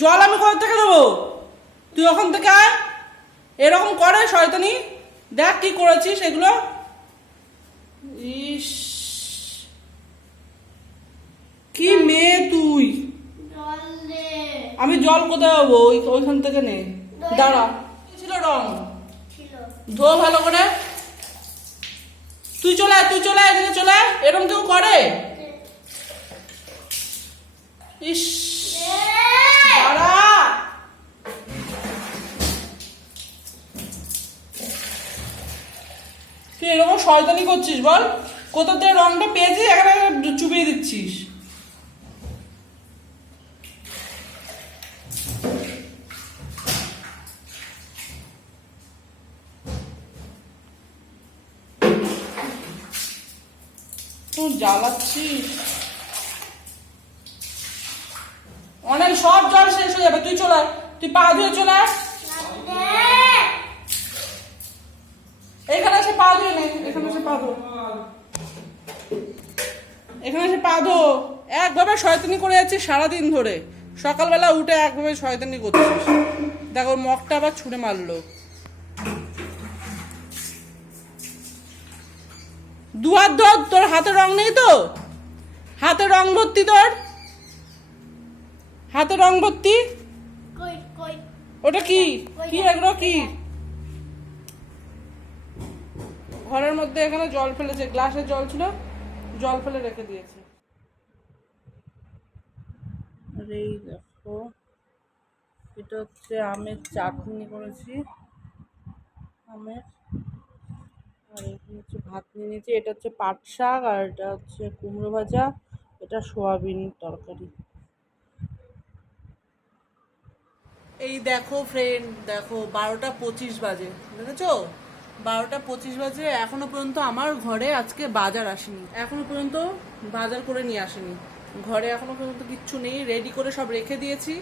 জল আমি কোথা থেকে দেবো? তুই ওখান থেকে আয়। এরকম করে শয়তানি। দেখ কি করেছিস এগুলো। ইস। কি মেয়ে তুই? আমি জল কোথায় পাবো? ওই ওইখান থেকে নে। দাঁড়া। ছিল রং? ধো ভালো করে। তুই চলে তুই চলে এদিকে চলে এরকম কেউ করে? ইস দাঁড়া তুই এরকম শয়তানি করছিস বল? কোথা থেকে রংটা পেয়েছিস? এখানে চুপিয়ে দিচ্ছিস। তুই জ্বালাচ্ছিস? অনেক সব জল শেষ হয়ে যাবে। তুই চলে তুই পা ধুয়ে চলে আয়। এখানে এসে পা ধুয়ে নে এখানে এসে পা ধো এখানে এসে পা ধো। একভাবে শয়তানি করে যাচ্ছিস সারাদিন ধরে। সকালবেলা উঠে একভাবে শয়তানি করছিস। দেখো মগটা আবার ছুঁড়ে মারলো। দু হাত ধর তোর হাতে রং নেই তো? হাতে রং ভর্তি তোর? হাতে রং ভর্তি? ওটা কি? কি এগুলো কি? ঘরের মধ্যে এখানে জল ফেলেছে, গ্লাসে জল ছিল, জল ফেলে রেখে দিয়েছে। আর এই দেখো, এটা হচ্ছে আমের চাটনি করেছি। আমের, আর এখানে হচ্ছে ভাত নিয়ে নিয়েছি। এটা হচ্ছে পাট শাক, আর এটা হচ্ছে কুমড়ো ভাজা, এটা সোয়াবিন তরকারি। এই দেখো ফ্রেন্ড দেখো বারোটা পঁচিশ বাজে দেখেছ বারোটা পঁচিশ বাজে, এখনও পর্যন্ত আমার ঘরে আজকে বাজার আসেনি। এখনও পর্যন্ত বাজার করে নিয়ে আসেনি। ঘরে এখনও পর্যন্ত কিচ্ছু নেই রেডি করে সব রেখে দিয়েছি।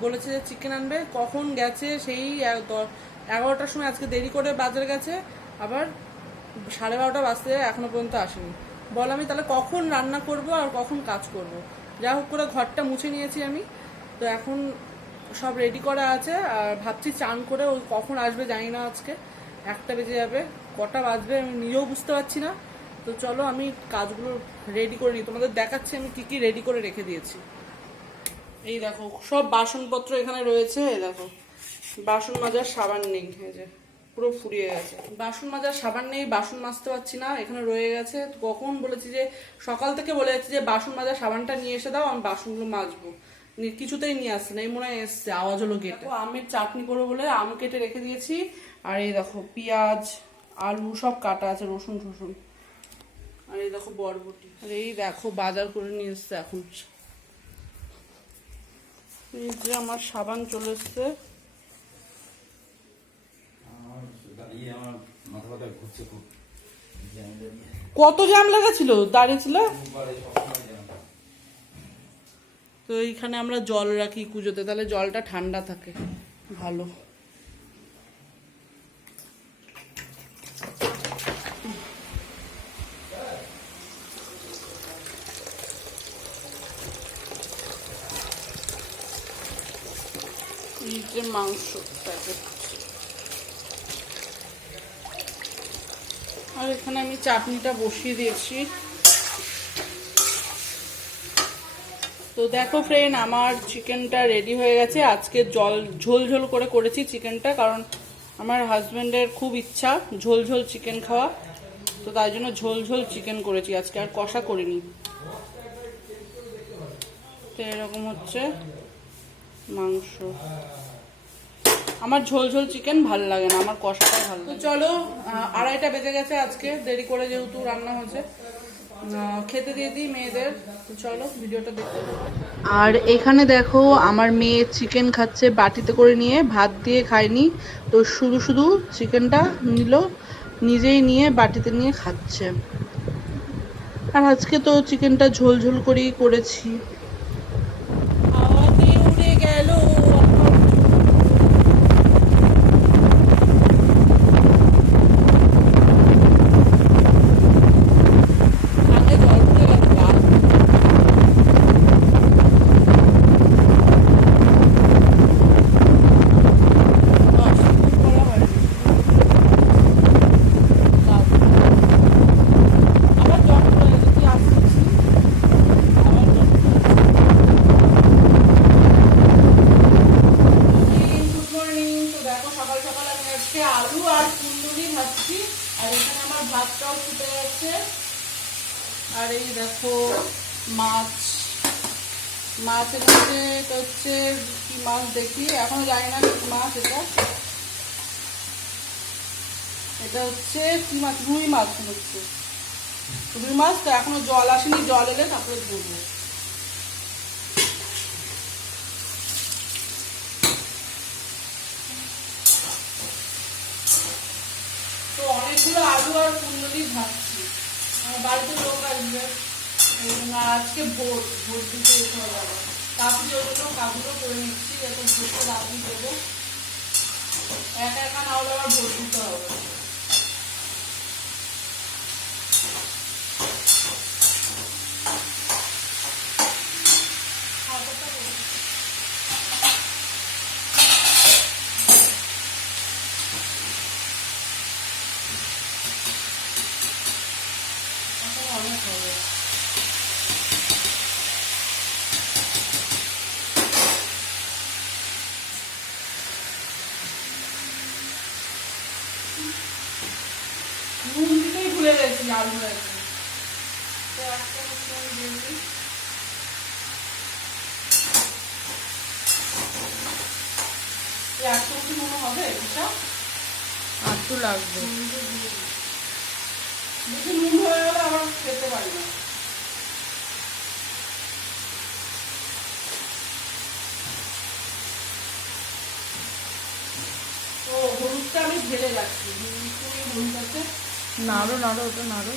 বলেছে যে চিকেন আনবে। কখন গেছে সেই এগারোটার সময় আজকে দেরি করে বাজার গেছে। আবার সাড়ে বারোটা বাজতে এখনও পর্যন্ত আসেনি। বল আমি তাহলে কখন রান্না করব আর কখন কাজ করব? যা হোক করে ঘরটা মুছে নিয়েছি আমি। তো এখন সব রেডি করা আছে। আর ভাবছি চান করে ও কখন আসবে জানি না আজকে। একটা বেজে যাবে, কটা বাজবে আমি নিজেও বুঝতে পারছি না। তো চলো আমি কাজগুলো রেডি করে নিই। তোমাদের দেখাচ্ছি আমি কি কি রেডি করে রেখে দিয়েছি। এই দেখো, সব বাসনপত্র এখানে রয়েছে, এই দেখো। বাসন মাজার সাবান নেই যে পুরো ফুরিয়ে গেছে। বাসন মাজার সাবান নেই, বাসন মাজতে পারছি না, এখানে রয়ে গেছে। কখন বলেছি যে, সকাল থেকে বলে যাচ্ছি যে, বাসন মাজার সাবানটা নিয়ে এসে দাও, আমি বাসনগুলো মাজবো। কিছুতেই নিয়ে আসছে না, এই মনে হয় এসছে, আওয়াজ হলো গেটে। আমের চাটনি করব বলে আম কেটে রেখে দিয়েছি। আর এই দেখো পেঁয়াজ আলু সব কাটা আছে রসুন টসুন। আর এই দেখো বরবটি। আর এই দেখো বাজার করে নিয়ে এসছে এখন। এই যে আমার সাবান চলে এসছে। কত জ্যাম লেগেছিল? দাঁড়িয়েছিল। তো এইখানে আমরা জল রাখি কুজোতে তাহলে জলটা ঠান্ডা থাকে। ভালো। যে মাংস আর এখানে আমি চাটনিটা বসিয়ে দিয়েছি। তো দেখো ফ্রেন্ড আমার চিকেনটা রেডি হয়ে গেছে। আজকে জল, ঝোল ঝোল করে করেছি চিকেনটা, কারণ আমার হাজব্যান্ডের খুব ইচ্ছা ঝোল ঝোল চিকেন খাওয়া। তো তাই জন্য ঝোল ঝোল চিকেন করেছি, আজকে আর কষা করিনি। তো এরকম হচ্ছে। মাংস। আমার ঝোল ঝোল চিকেন ভালো লাগে না আমার কষাটাই ভালো লাগে তো চলো আড়াইটা বেজে গেছে আজকে দেরি করে যেহেতু রান্না হয়েছে খেতে দিয়ে দিই মেয়েদের চলো ভিডিওটা দেখতে আর এখানে দেখো আমার মেয়ে চিকেন খাচ্ছে বাটিতে করে নিয়ে ভাত দিয়ে খায়নি তো শুধু শুধু চিকেনটা নিল নিজেই নিয়ে বাটিতে নিয়ে খাচ্ছে। আর আজকে তো চিকেনটা ঝোল ঝোল করেই করেছি। গেল আগে জল পড়ে গেল মাছ মাছের মধ্যে হচ্ছে কি মাছ দেখি? এখনও জানি না কি মাছ এটা। এটা হচ্ছে কি মাছ? রুই মাছ হচ্ছে। রুই মাছ তো এখনও জল আসেনি, জল এলে তারপরে ধরবো। তো অনেকগুলো আলু আর কুন্দলি আমার বাড়িতে লোক আসবে। আজকে ভোট ভোট দিতে যেতে হবে ওই জন্য কাকুরও করে নিচ্ছি, এখন ভোটটা রাত্রি দেবো। একা একা না হলে আবার ভোট দিতে হবে এখন অনেক হবে নুন দিতেই ভুলে গেছি আলু রাখতে তো একটা হচ্ছে আমি দিয়ে দিই। এই এক চামচ নুন হবে এটা আটটু লাগবে। বেশি নুন হয়ে গেলে আবার খেতে পারি না। আমি ঢেলে রাখছি। নাড়ো নাড়ো ওটা নাড়ো।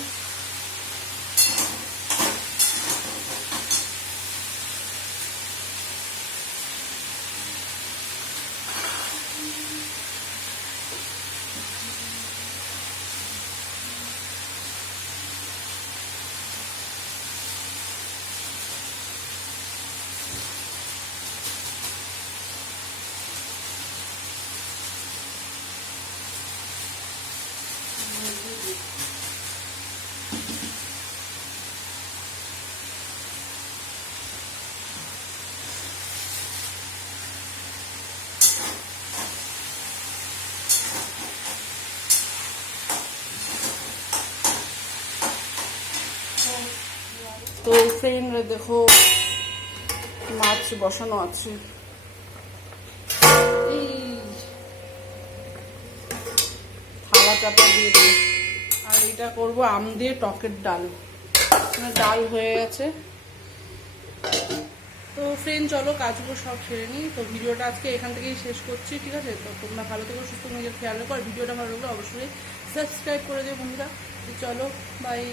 তো ফ্রেন্ড দেখো মাছ বসানো আছে। থালা চাপা দিয়ে দিই আর এটা করব আম দিয়ে টকের ডাল। মানে ডাল হয়ে গেছে। তো ফ্রেন্ড চলো কাজগুলো সব ছেড়ে নিই। তো ভিডিওটা আজকে এখান থেকেই শেষ করছি ঠিক আছে? তো তোমরা ভালো থেকো সুস্থ নিজের খেয়াল রাখো। আর ভিডিওটা ভালো লাগলে অবশ্যই সাবস্ক্রাইব করে দিও বন্ধুরা। চলো বাই